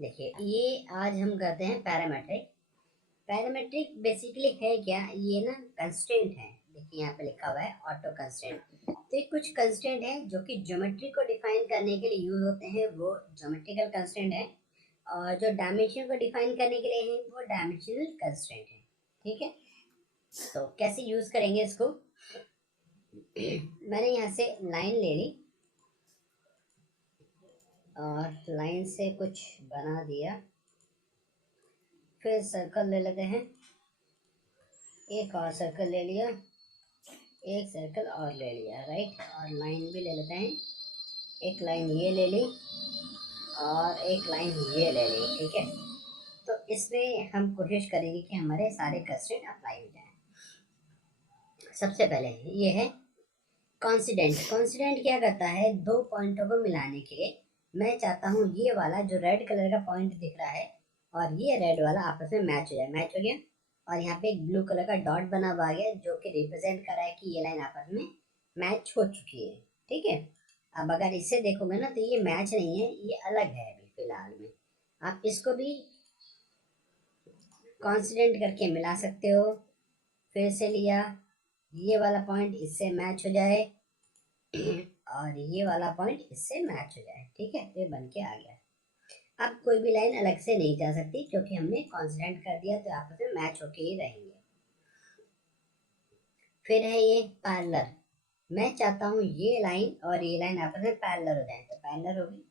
देखिए, ये आज हम करते हैं पैरामेट्रिक। पैरामेट्रिक बेसिकली है क्या, ये ना कंस्ट्रेंट है। देखिए यहाँ पे लिखा हुआ है ऑटो कंस्ट्रेंट। तो ये कुछ कंस्ट्रेंट है जो कि ज्योमेट्री को डिफाइन करने के लिए यूज होते हैं, वो ज्योमेट्रिकल कंस्ट्रेंट है। और जो डायमेंशन को डिफाइन करने के लिए है वो डायमेंशनल कंस्ट्रेंट है। ठीक है, तो कैसे यूज करेंगे इसको। मैंने यहाँ से लाइन ले ली और लाइन से कुछ बना दिया। फिर सर्कल ले लेते हैं, एक और सर्कल ले लिया, एक सर्कल और ले लिया, राइट। और लाइन भी ले लेते हैं, एक लाइन ये ले ली और एक लाइन ये ले ली। ठीक है, तो इसमें हम कोशिश करेंगे कि हमारे सारे कंस्ट्रेंट अप्लाई हो जाए। सबसे पहले ये है कॉन्सिडेंट। कॉन्सिडेंट क्या करता है, दो पॉइंटों को मिलाने के लिए मैं चाहता हूँ ये वाला जो रेड कलर का पॉइंट दिख रहा है और ये रेड वाला आपस में मैच हो जाए। मैच हो गया और यहाँ पे एक ब्लू कलर का डॉट बना हुआ गया जो कि रिप्रेजेंट कर रहा है कि ये लाइन आपस में मैच हो चुकी है। ठीक है, अब अगर इसे देखोगे ना तो ये मैच नहीं है, ये अलग है अभी फिलहाल में। आप इसको भी कॉन्सिडेंट करके मिला सकते हो। फिर से लिया, ये वाला पॉइंट इससे मैच हो जाए और ये वाला पॉइंट इससे मैच हो जाए। ठीक है, तो ये बन के आ गया। अब कोई भी लाइन अलग से नहीं जा सकती क्योंकि हमने कॉन्सिडेंट कर दिया, तो आपस में मैच होके ही रहेंगे। फिर है ये पैरेलल। मैं चाहता हूँ ये लाइन और ये लाइन आपस में पैरेलल हो जाए, तो पैरेलल होगी।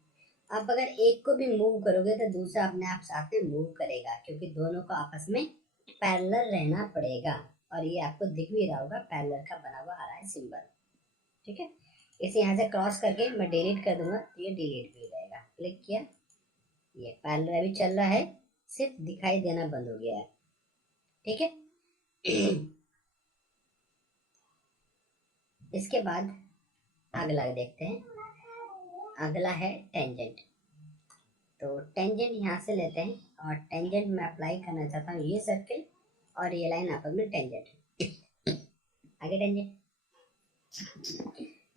अब अगर एक को भी मूव करोगे तो दूसरा अपने आप साथ में मूव करेगा क्योंकि दोनों को आपस में पैरेलल रहना पड़ेगा। और ये आपको दिख भी रहा होगा, पैरेलल का बना हुआ आ रहा है सिंबल। ठीक है, इसे यहाँ से क्रॉस करके मैं डिलीट कर दूंगा तो ये डिलीट भी हो जाएगा। क्लिक किया, ये पैरेलल अभी चल रहा है, सिर्फ दिखाई देना बंद हो गया है। ठीक है इसके बाद अगला देखते हैं। अगला है टेंजेंट। तो टेंजेंट यहाँ से लेते हैं और टेंजेंट में अप्लाई करना चाहता हूँ ये सर्किल और ये लाइन आपस में टेंजेंट। आगे टेंजेंट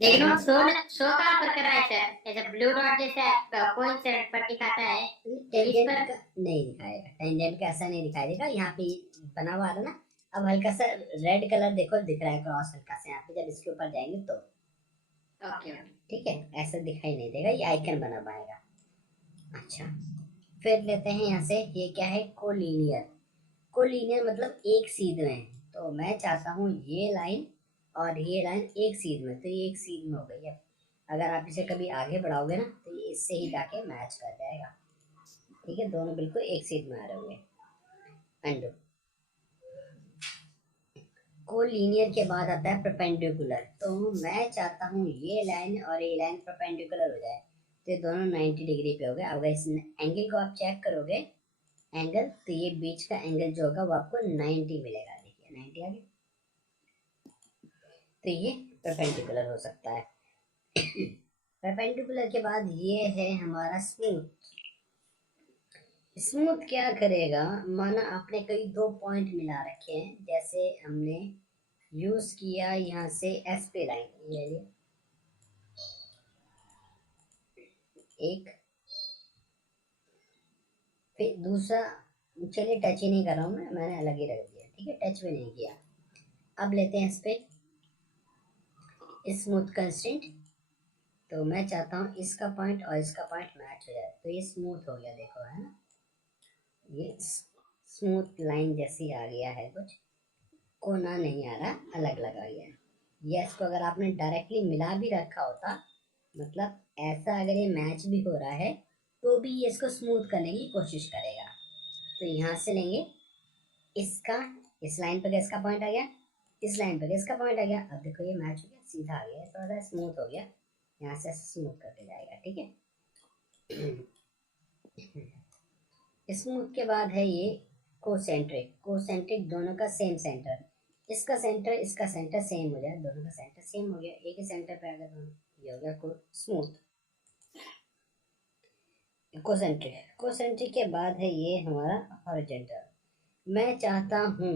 लेकिन वो शो कहाँ पर कर रहा है सर? ऐसा ब्लू डॉट जैसा कौन सा पर दिखाता है? टेंजेंट का नहीं दिखाएगा, टेंजेंट का ऐसा नहीं दिखाई देगा। यहाँ पे बना हुआ है ना, अब हल्का सा रेड कलर देखो दिख रहा है क्रॉस हल्का सा यहाँ पे, जब इसके ऊपर जाएंगे तो ओके। ठीक है, ऐसा दिखाई नहीं देगा, ये आइकन बना पाएगा। अच्छा, फिर लेते हैं यहाँ से, ये क्या है, कोलिनियर। कोलिनियर मतलब एक सीध में है। तो मैं चाहता हूँ ये लाइन और ये लाइन एक सीध में, तो ये एक सीध में हो गई। अब अगर आप इसे कभी आगे बढ़ाओगे ना तो ये इससे ही जाके मैच कर जाएगा। ठीक है, दोनों बिल्कुल एक सीध में आ रहे होंगे। अंडू। कोलिनियर के बाद आता है परपेंडिकुलर। तो मैं चाहता हूँ ये लाइन और ये लाइन परपेंडिकुलर हो जाए, तो ये दोनों 90 डिग्री पे हो गए। अगर इस एंगल को आप चेक करोगे एंगल, तो ये बीच का एंगल जो होगा वो आपको 90 मिलेगा। देखिए 90 आ गया, तो ये परपेंडिकुलर हो सकता है। परपेंडिकुलर के बाद ये है हमारा स्मूथ। स्मूथ क्या करेगा, माना आपने कई दो पॉइंट मिला रखे हैं, जैसे हमने यूज किया यहाँ से एस पे लाइन, ये एक, फिर दूसरा, चलिए टच ही नहीं कर रहा हूँ मैंने अलग ही रख दिया। ठीक है, टच भी नहीं किया। अब लेते हैं इस पे स्मूथ कंस्टेंट। तो मैं चाहता हूँ इसका पॉइंट और इसका पॉइंट मैच हो जाए, तो ये स्मूथ हो गया। देखो है ना, ये स्मूथ लाइन जैसी आ गया है, कुछ कोना नहीं आ रहा, अलग लगा गया है। ये इसको अगर आपने डायरेक्टली मिला भी रखा होता, मतलब ऐसा अगर ये मैच भी हो रहा है तो भी ये इसको स्मूथ करने की कोशिश करेगा। तो यहाँ से लेंगे इसका, इस लाइन पर इसका पॉइंट आ गया, इस लाइन पर इसका पॉइंट आ गया। अब देखो ये मैच हो गया, सीधा आ गया, थोड़ा सा स्मूथ हो गया, यहाँ से स्मूथ करके जाएगा। ठीक है स्मूथ के बाद है ये कोसेंट्रिक। कोसेंट्रिक दोनों का सेम सेंटर, इसका सेंटर सेम हो जाए, दोनों का सेंटर सेम हो गया, एक ही सेंटर पे अगर दोनों, ये हो गया स्मूथ। कोसेंट्रिक, कोसेंट्रिक के बाद है ये हमारा हॉरिजॉन्टल। मैं चाहता हूँ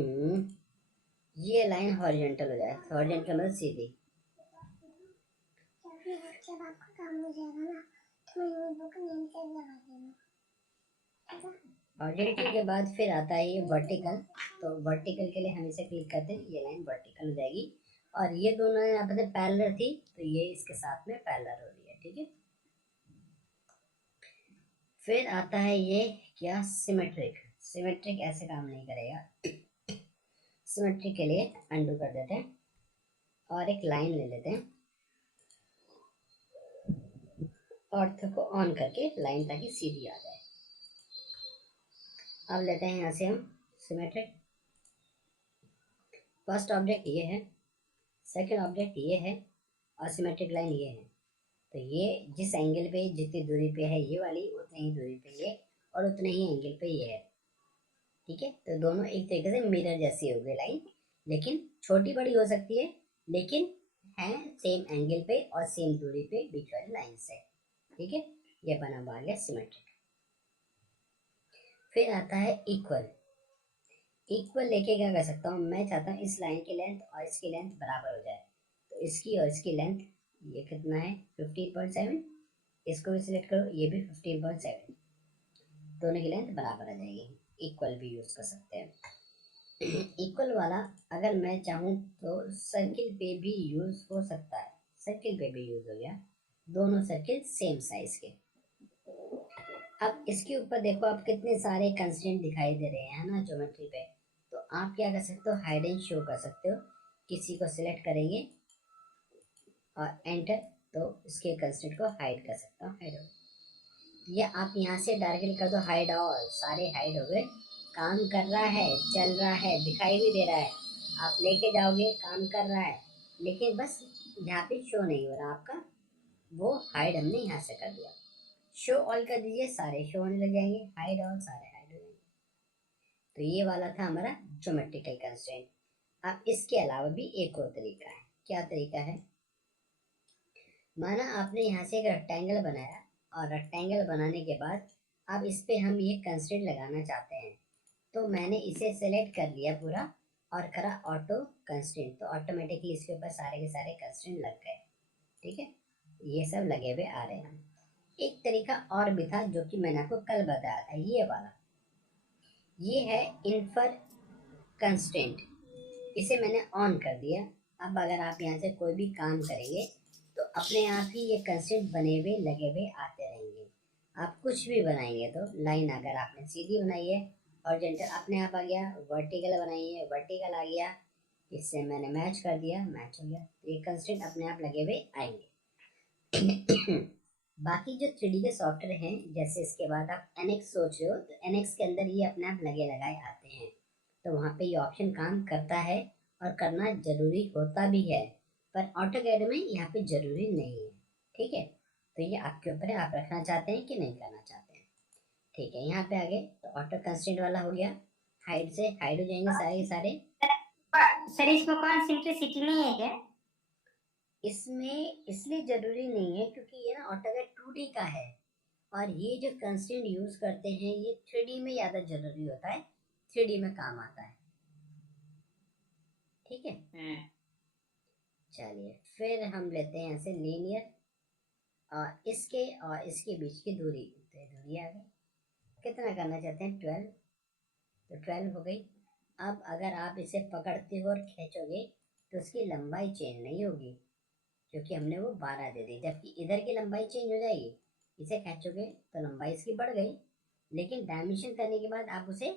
ये लाइन हॉरिजॉन्टल हो जाए, हॉरिजॉन्टल मतलब सीधी। जब आपका काम हो जाएगा ना तो मैं बुक नेम टैग लगा देना। हॉरिजॉन्टल के बाद फिर आता है ये वर्टिकल। तो वर्टिकल के लिए हम इसे क्लिक करते हैं, ये लाइन वर्टिकल हो जाएगी। और ये दोनों यहाँ पे पैरेलल थी, तो ये इसके साथ में पैरेलल हो रही है, ठीक है। फिर आता है ये क्या, सिमेट्रिक। सिमेट्रिक ऐसे काम नहीं करेगा। सिमेट्रिक के लिए अंडू कर देते हैं और एक लाइन ले लेते हैं, ऑर्थ को ऑन करके लाइन ताकि सीधी आ जाए। अब लेते हैं यहाँ से हम सिमेट्रिक। फर्स्ट ऑब्जेक्ट ये है, सेकंड ऑब्जेक्ट ये है, और सिमेट्रिक लाइन ये है। तो ये जिस एंगल पे जितनी दूरी पे है ये वाली, उतनी ही दूरी पे ये, और उतने ही एंगल पे ये है, ठीक है। तो दोनों एक तरीके से मिरर जैसी हो गई लाइन, लेकिन छोटी बड़ी हो सकती है, लेकिन है सेम एंगल पे और सेम दूरी पे बीच वाली लाइन से, ठीक है। ये बना हुआ आ गया सिमेट्रिक। फिर आता है इक्वल। इक्वल लेके क्या कर सकता हूँ, मैं चाहता हूँ इस लाइन की लेंथ और इसकी लेंथ बराबर हो जाए। तो इसकी और इसकी लेंथ ये कितना है 15.7, इसको भी सिलेक्ट करो, ये भी 15.7, दोनों की लेंथ बराबर आ जाएगी। इक्वल भी यूज कर सकते हैं। इक्वल वाला अगर मैं चाहूँ तो सर्किल पे भी यूज हो सकता है, सर्किल पे भी यूज हो गया, दोनों सर्किल सेम साइज के। अब इसके ऊपर देखो आप कितने सारे कंस्ट्रेंट दिखाई दे रहे हैं ना ज्योमेट्री पे। तो आप क्या कर सकते हो, हाइड एंड शो कर सकते हो। किसी को सिलेक्ट करेंगे और एंटर, तो इसके कंस्ट्रेंट को हाइड कर सकता हूँ, हाइड हो। या आप यहाँ से डायरेक्टली कर दो हाइड, और सारे हाइड हो गए। काम कर रहा है, चल रहा है, दिखाई भी दे रहा है, आप लेके जाओगे काम कर रहा है, लेकिन बस यहाँ पे शो नहीं हो रहा आपका, वो हाइड हमने यहाँ से कर दिया। शो ऑल कर दीजिए, सारे शो होने लग जाएंगे, हाइड ऑल सारे हाइड हो जाएंगे। तो ये वाला था हमारा ज्योमेट्रिकल कंस्ट्रेंट। अब इसके अलावा भी एक और तरीका है। क्या तरीका है, माना आपने यहाँ से एक रेक्टेंगल बनाया, और रेक्टेंगल बनाने के बाद अब इस पे हम ये कंस्ट्रेंट लगाना चाहते हैं। तो मैंने इसे सेलेक्ट कर लिया पूरा और करा ऑटो कंस्ट्रेंट, तो ऑटोमेटिकली इसके ऊपर सारे के सारे कंस्ट्रेंट लग गए, ठीक है। ये सब लगे हुए आ रहे हैं। एक तरीका और भी था जो कि मैंने आपको कल बताया था, ये वाला, ये है इन्फर कंस्ट्रेंट। इसे मैंने ऑन कर दिया। अब अगर आप यहाँ से कोई भी काम करेंगे तो अपने आप ही ये कंस्ट्रेंट बने हुए लगे हुए आते रहेंगे। आप कुछ भी बनाएंगे तो लाइन अगर आपने सीधी बनाई है, हॉरिजॉन्टल अपने आप आ गया, वर्टिकल बनाई है वर्टिकल आ गया, इससे मैंने मैच कर दिया, मैच हो गया। तो ये कंस्ट्रेंट अपने आप लगे हुए आएंगे। बाकी जो 3D के सॉफ्टवेयर हैं, जैसे इसके बाद आप एनएक्स सोच रहे हो, तो एनएक्स के अंदर ये अपने आप लगे लगाए आते हैं। तो वहाँ पे ये ऑप्शन काम करता है और करना जरूरी होता भी है, पर ऑटोकैड में यहाँ पे जरूरी नहीं है, ठीक है। तो ये आपके ऊपर है, आप रखना चाहते हैं कि नहीं करना चाहते हैं, ठीक है। यहाँ पे आगे तो ऑटो कंस्ट्रेंट वाला हो गया, हाइड से हाइड हो जाएंगे सारे के सारे। सर इसमें कौन सिंप्लिसिटी नहीं है क्या? इसमें इसलिए जरूरी नहीं है क्योंकि ये ना ऑटोकैड 2D का है, और ये जो कंस्ट्रेंट यूज करते हैं ये 3D में ज्यादा जरूरी होता है, 3D में काम आता है, ठीक है। चलिए फिर हम लेते हैं यहाँ से लीनियर, और इसके बीच की दूरी, तो ये दूरी आ गई। कितना करना चाहते हैं 12, तो 12 हो गई। अब अगर आप इसे पकड़ते हो और खींचोगे तो उसकी लंबाई चेंज नहीं होगी, क्योंकि हमने वो 12 दे दी, जबकि इधर की लंबाई चेंज हो जाएगी। इसे खींचोगे तो लंबाई इसकी बढ़ गई, लेकिन डायमेंशन करने के बाद आप उसे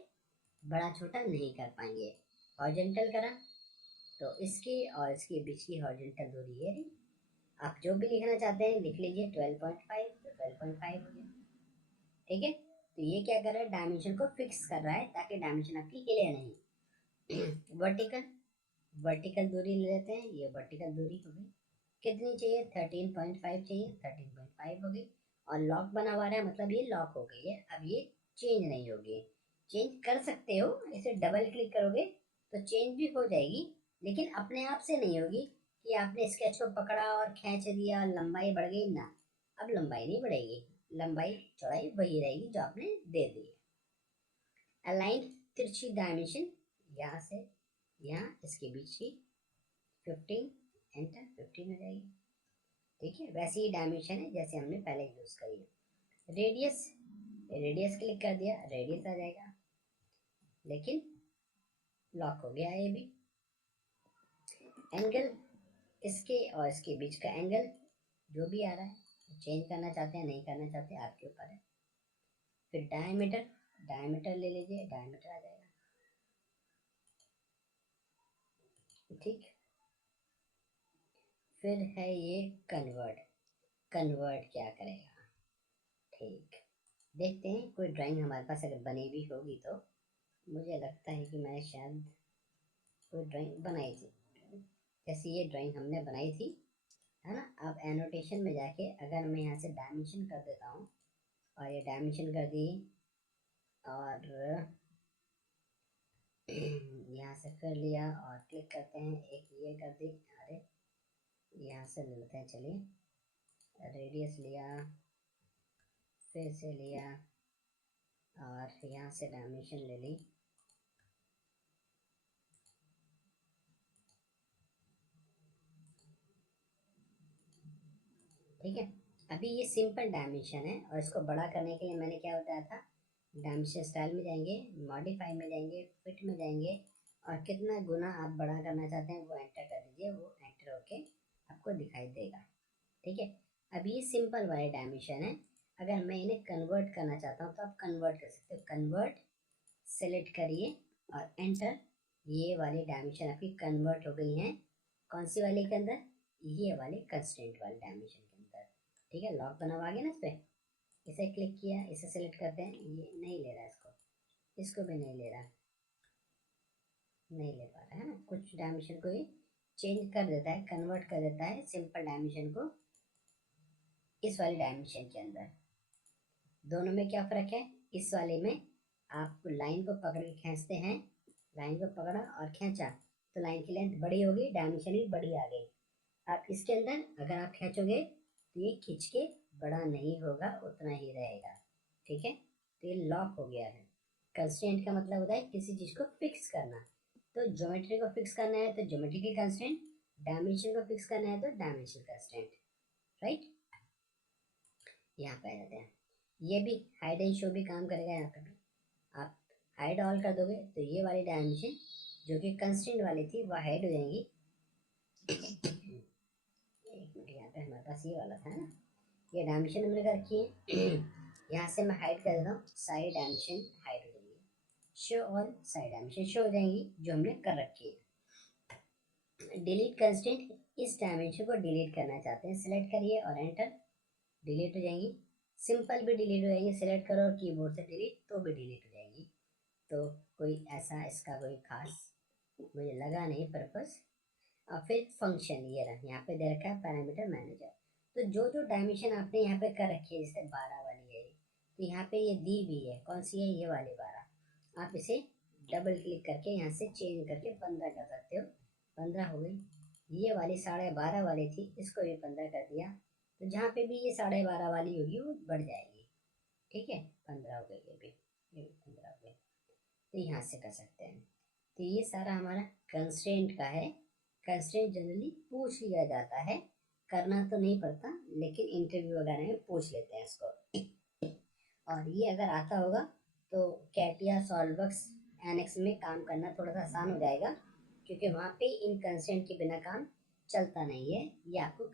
बड़ा छोटा नहीं कर पाएंगे। हॉरिजॉन्टल करा तो इसकी और इसके बीच की हॉरिजॉन्टल दूरी ये रही। आप जो भी लिखना चाहते हैं लिख लीजिए, 12.5, तो 12.5 हो गया, ठीक है। तो ये क्या कर रहा है, डायमेंशन को फिक्स कर रहा है ताकि डायमेंशन आपकी हिले नहीं। वर्टिकल, वर्टिकल दूरी ले लेते हैं, ये वर्टिकल दूरी हो गई। कितनी चाहिए, 13.5 चाहिए, 13.5 हो गई। और लॉक बना हुआ है, मतलब ये लॉक हो गई है, अब ये चेंज नहीं होगी। चेंज कर सकते हो, इसे डबल क्लिक करोगे तो चेंज भी हो जाएगी, लेकिन अपने आप से नहीं होगी कि आपने स्केच को पकड़ा और खींच दिया लंबाई बढ़ गई ना। अब लंबाई नहीं बढ़ेगी, लंबाई चौड़ाई वही रहेगी जो आपने दे दी है। अलाइन तिरछी डायमेंशन, यहाँ से यहाँ इसके बीच की 15, एंटर, 15 हो जाएगी, ठीक है। वैसे ही डायमेंशन है जैसे हमने पहले यूज करी है। रेडियस रेडियस क्लिक कर दिया, रेडियस आ जाएगा, लेकिन लॉक हो गया ये भी। एंगल इसके और इसके बीच का एंगल जो भी आ रहा है चेंज करना चाहते हैं नहीं करना चाहते आपके ऊपर है। फिर डायमीटर, डायमीटर ले लीजिए, डायमीटर आ जाएगा, ठीक। फिर है ये कन्वर्ट, कन्वर्ट क्या करेगा, ठीक। देखते हैं कोई ड्राइंग हमारे पास अगर बनी भी होगी तो। मुझे लगता है कि मैंने शायद कोई ड्राइंग बनाई थी, जैसे ये ड्राइंग हमने बनाई थी, है ना। अब एनोटेशन में जाके अगर मैं यहाँ से डायमेंशन कर देता हूँ, और ये डायमेंशन कर दी, और यहाँ से कर लिया, और क्लिक करते हैं, एक ये कर दी, अरे यहाँ से ले लेते हैं, चलिए रेडियस लिया, फिर से लिया, और यहाँ से डायमेंशन ले ली, ठीक है। अभी ये सिंपल डायमेंशन है, और इसको बड़ा करने के लिए मैंने क्या बताया था, डायमेंशन स्टाइल में जाएंगे, मॉडिफाई में जाएंगे, फिट में जाएंगे, और कितना गुना आप बड़ा करना चाहते हैं वो एंटर कर दीजिए, वो एंटर होके आपको दिखाई देगा, ठीक है। अभी ये सिंपल वाले डायमेंशन है, अगर मैं इन्हें कन्वर्ट करना चाहता हूँ तो आप कन्वर्ट कर सकते हो, कन्वर्ट सेलेक्ट करिए और एंटर। ये वाली डायमेंशन आपकी कन्वर्ट हो गई है, कौन सी वाली के अंदर, ये वाली कंस्ट्रेंट वाली डायमेंशन के अंदर, ठीक है। लॉक बना हुआ आ गया ना इस पर, इसे क्लिक किया, इसे सेलेक्ट करते हैं, ये नहीं ले रहा इसको, इसको भी नहीं ले रहा, नहीं ले पा रहा है ना, कुछ डायमेंशन को ही चेंज कर देता है, कन्वर्ट कर देता है सिंपल डायमेंशन को इस वाले डायमेंशन के अंदर। दोनों में क्या फर्क है, इस वाले में आप लाइन को पकड़ के खींचते हैं, लाइन को पकड़ा और खींचा तो लाइन की लेंथ बड़ी होगी, डायमेंशन भी बड़ी आ गई। आप इसके अंदर अगर आप खींचोगे तो ये खींच के बड़ा नहीं होगा, उतना ही रहेगा, ठीक है। तो ये लॉक हो गया है। कंस्ट्रेंट का मतलब होता है किसी चीज को फिक्स करना, तो ज्योमेट्री को फिक्स करना है तो ज्योमेट्रिकल कंस्ट्रेंट, डायमेंशन को फिक्स करना है तो डायमेंशन कंस्ट्रेंट, राइट। यहाँ पे आ जाते हैं, ये भी हाइड एंड शो भी काम करेगा। यहाँ पे भी आप हाइड ऑल कर दोगे तो ये वाली डायमेंशन जो कि कंस्ट्रेंट वाली थी वह हाइड हो जाएंगी। एक मिनट, यहाँ पे हमारे पास ये वाला था ना, ये डायमेंशन हमने कर रखी है। यहाँ से मैं हाइड कर देता हूँ, सारी डायमेंशन हाइड हो जाएंगी, शो ऑल सारी डायमेंशन शो हो जाएंगी जो हमने कर रखी है। डिलीट कंस्ट्रेंट, इस डायमेंशन को डिलीट करना चाहते हैं, सिलेक्ट करिए और एंटर, डिलीट हो जाएंगी। सिंपल भी डिलीट हो जाएंगी, सिलेक्ट करो और कीबोर्ड से डिलीट तो भी डिलीट हो जाएंगी। तो कोई ऐसा इसका कोई खास मुझे लगा नहीं पर्पस। और फिर फंक्शन ये रहा, यहाँ पे दे रखा है पैरामीटर मैनेजर, तो जो जो डायमेंशन आपने यहाँ पे कर रखी है, जैसे 12 वाली है तो यहाँ पे ये दी भी है, कौन सी है, ये वाली 12, आप इसे डबल क्लिक करके यहाँ से चेंज करके 15 कर सकते हो, 15 हो गई। ये वाली 12.5 वाली थी, इसको भी 15 कर दिया, तो जहाँ पे भी ये 12.5 वाली होगी वो बढ़ जाएगी, ठीक है। 15 हो गई, ये भी 15 हो गई, तो यहाँ से कर सकते हैं। तो ये सारा हमारा कंस्ट्रेंट का है। कंस्ट्रेंट जनरली पूछ लिया जाता है, करना तो नहीं पड़ता, लेकिन इंटरव्यू वगैरह में पूछ लेते हैं इसको। और ये अगर आता होगा तो कैटिया सॉल्ववर्क्स एनएक्स में काम करना थोड़ा सा आसान हो जाएगा, क्योंकि वहाँ पे इन कंस्ट्रेंट के बिना काम चलता नहीं है, ये आपको